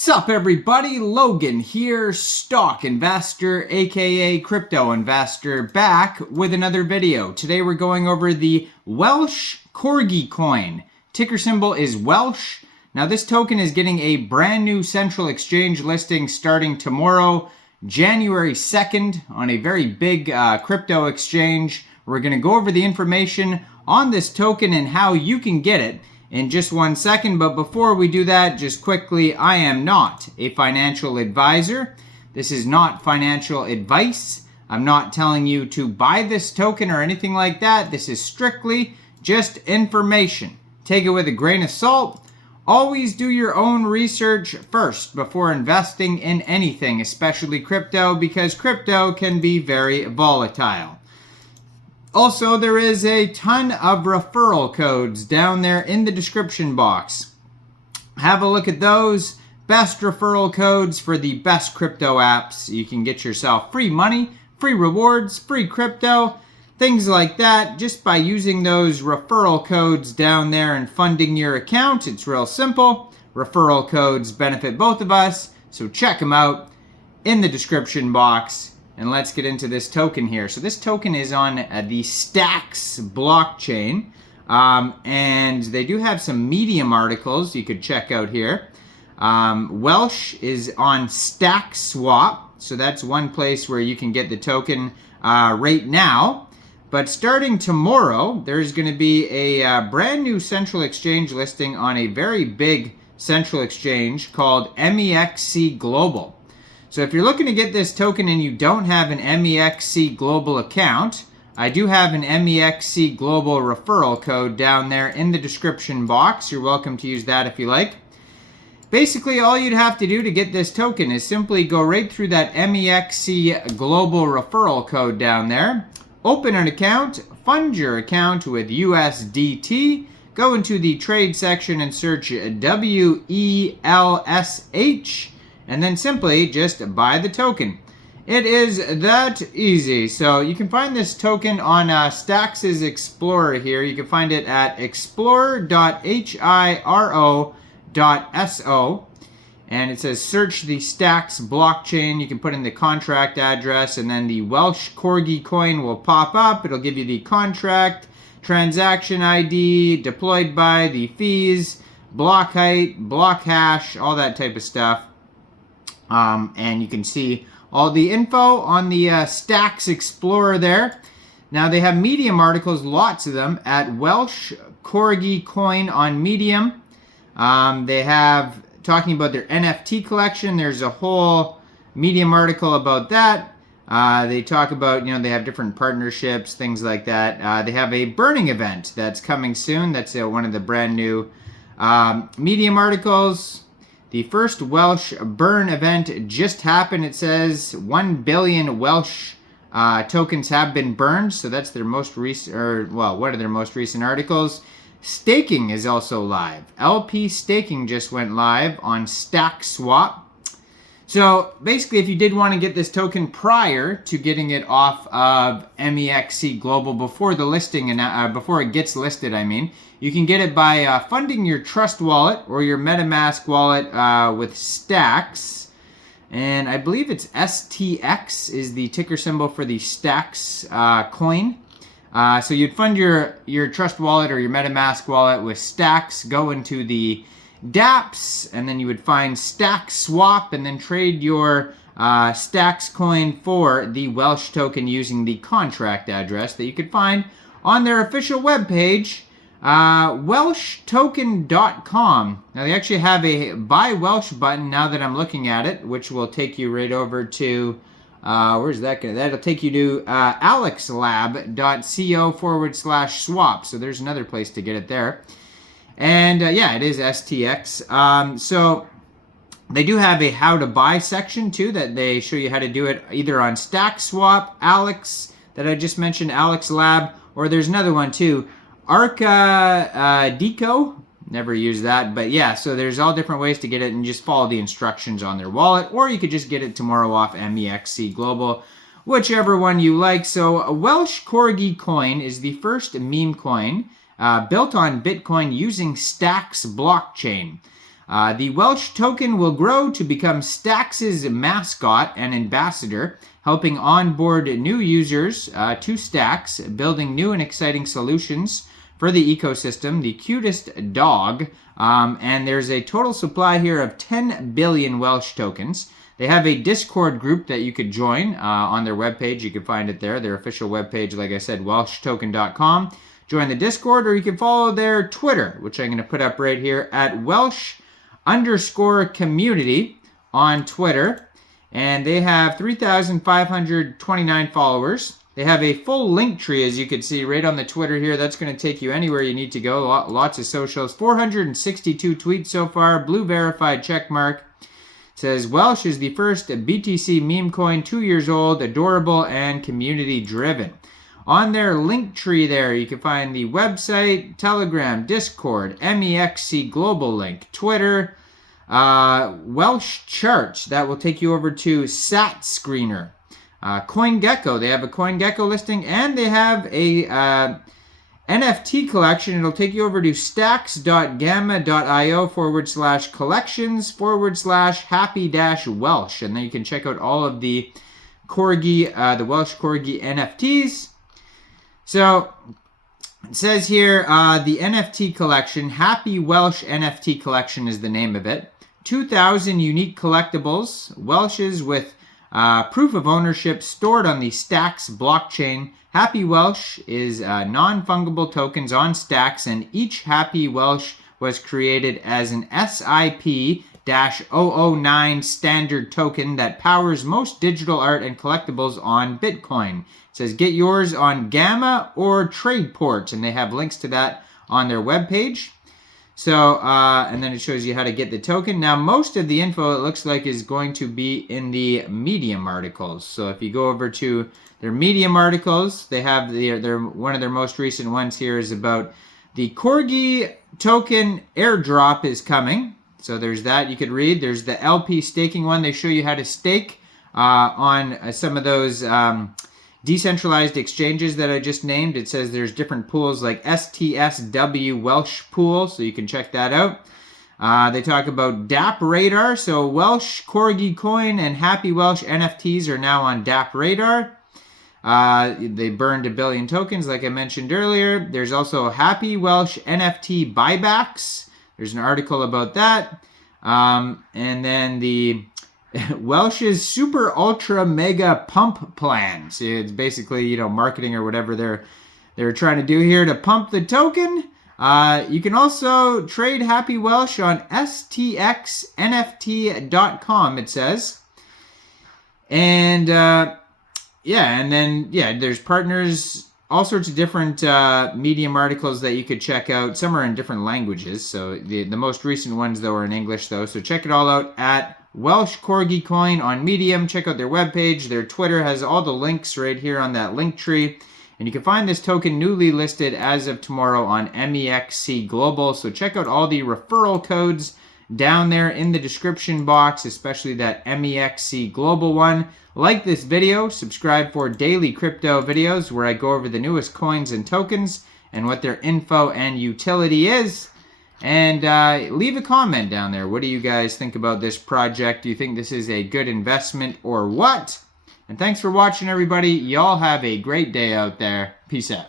Sup everybody, Logan here, stock investor aka crypto investor, back with another video. Today we're going over the WelshCorgiCoin. Ticker symbol is WELSH. Now this token is getting a brand new central exchange listing starting tomorrow, January 2nd, on a very big crypto exchange. We're going to go over the information on this token and how you can get it in just 1 second, but before we do that, just quickly, I am not a financial advisor. This is not financial advice. I'm not telling you to buy this token or anything like that. This is strictly just information. Take it with a grain of salt. Always do your own research first before investing in anything, especially crypto, because crypto can be very volatile. Also, there is a ton of referral codes down there in the description box. Have a look at those. Best referral codes for the best crypto apps. You can get yourself free money, free rewards, free crypto, things like that, just by using those referral codes down there and funding your account. It's real simple. Referral codes benefit both of us, so check them out in the description box. And let's get into this token here. So this token is on the Stacks blockchain. And they do have some Medium articles you could check out here. Welsh is on StackSwap. So that's one place where you can get the token right now. But starting tomorrow, there's going to be a brand new central exchange listing on a very big central exchange called MEXC Global. So if you're looking to get this token and you don't have an MEXC Global account, I do have an MEXC Global referral code down there in the description box. You're welcome to use that if you like. Basically, all you'd have to do to get this token is simply go right through that MEXC Global referral code down there, open an account, fund your account with USDT, go into the trade section and search WELSH, and then simply just buy the token. It is that easy. So you can find this token on Stacks' Explorer here. You can find it at explorer.hiro.so. And it says search the Stacks blockchain. You can put in the contract address and then the WelshCorgiCoin will pop up. It'll give you the contract, transaction ID, deployed by, the fees, block height, block hash, all that type of stuff. And you can see all the info on the Stacks Explorer there. Now they have Medium articles, lots of them, at WelshCorgiCoin on Medium. They have talking about their NFT collection. There's a whole Medium article about that. They talk about, they have different partnerships, things like that. They have a burning event that's coming soon. That's one of the brand new Medium articles. The first Welsh burn event just happened. It says 1 billion Welsh tokens have been burned. So that's their most recent, one of their most recent articles. Staking is also live. LP staking just went live on StackSwap. So basically, if you did want to get this token prior to getting it off of MEXC Global before the listing and before it gets listed, you can get it by funding your Trust wallet or your MetaMask wallet with Stacks. And I believe it's STX is the ticker symbol for the Stacks coin. So you'd fund your Trust wallet or your MetaMask wallet with Stacks, go into the dApps, and then you would find StackSwap and then trade your Stacks coin for the Welsh token using the contract address that you could find on their official webpage, WelshToken.com. Now they actually have a Buy Welsh button now that I'm looking at it, which will take you right over to, where's that going? That'll take you to alexlab.co/swap. So there's another place to get it there. And yeah, it is STX. So they do have a how to buy section too that they show you how to do it either on StackSwap, Alex, that I just mentioned, Alex Lab, or there's another one too, Deco. Never use that, but yeah, so there's all different ways to get it and just follow the instructions on their wallet, or you could just get it tomorrow off MEXC Global, whichever one you like. So WelshCorgiCoin is the first meme coin built on Bitcoin using Stacks blockchain. The Welsh token will grow to become Stacks' mascot and ambassador, helping onboard new users to Stacks, building new and exciting solutions for the ecosystem, the cutest dog, and there's a total supply here of 10 billion Welsh tokens. They have a Discord group that you could join on their webpage. You can find it there, their official webpage, like I said, welshtoken.com. Join the Discord, or you can follow their Twitter, which I'm going to put up right here at Welsh_community on Twitter. And they have 3,529 followers. They have a full link tree, as you can see right on the Twitter here. That's going to take you anywhere you need to go. Lots of socials. 462 tweets so far. Blue verified check mark. It says, Welsh is the first BTC meme coin, 2 years old, adorable, and community driven. On their link tree there, you can find the website, Telegram, Discord, MEXC global link, Twitter, Welsh charts. That will take you over to Sat Screener. CoinGecko, they have a CoinGecko listing, and they have a NFT collection. It'll take you over to stacks.gamma.io/collections/happy-welsh, and then you can check out all of the CORGI, the Welsh CORGI NFTs. So it says here, the NFT collection, Happy Welsh NFT collection is the name of it. 2,000 unique collectibles, Welshes with proof of ownership stored on the Stacks blockchain. Happy Welsh is non-fungible tokens on Stacks, and each Happy Welsh was created as an SIP-009 standard token that powers most digital art and collectibles on Bitcoin. It says get yours on Gamma or Tradeport, and they have links to that on their webpage. So, and then it shows you how to get the token. Now, most of the info, it looks like, is going to be in the Medium articles. So if you go over to their Medium articles, they have one of their most recent ones here is about the CORGI token airdrop is coming. So there's that you could read. There's the LP staking one. They show you how to stake on some of those decentralized exchanges that I just named. It says there's different pools like STSW Welsh Pool, so you can check that out. They talk about DApp Radar, so WelshCorgiCoin and Happy Welsh NFTs are now on DApp Radar. They burned 1 billion tokens, like I mentioned earlier. There's also Happy Welsh NFT buybacks. There's an article about that. And then the Welsh's super ultra mega pump plan. So it's basically, marketing or whatever they're trying to do here to pump the token. You can also trade Happy Welsh on stxnft.com, it says. And there's partners, all sorts of different Medium articles that you could check out. Some are in different languages. So the most recent ones, though, are in English, though. So check it all out at WelshCorgiCoin on Medium. Check out their webpage. Their Twitter has all the links right here on that link tree. And you can find this token newly listed as of tomorrow on MEXC Global. So check out all the referral codes down there in the description box, especially that MEXC Global one. Like this video, subscribe for daily crypto videos where I go over the newest coins and tokens and what their info and utility is. And leave a comment down there. What do you guys think about this project? Do you think this is a good investment or what? And thanks for watching, everybody. Y'all have a great day out there. Peace out.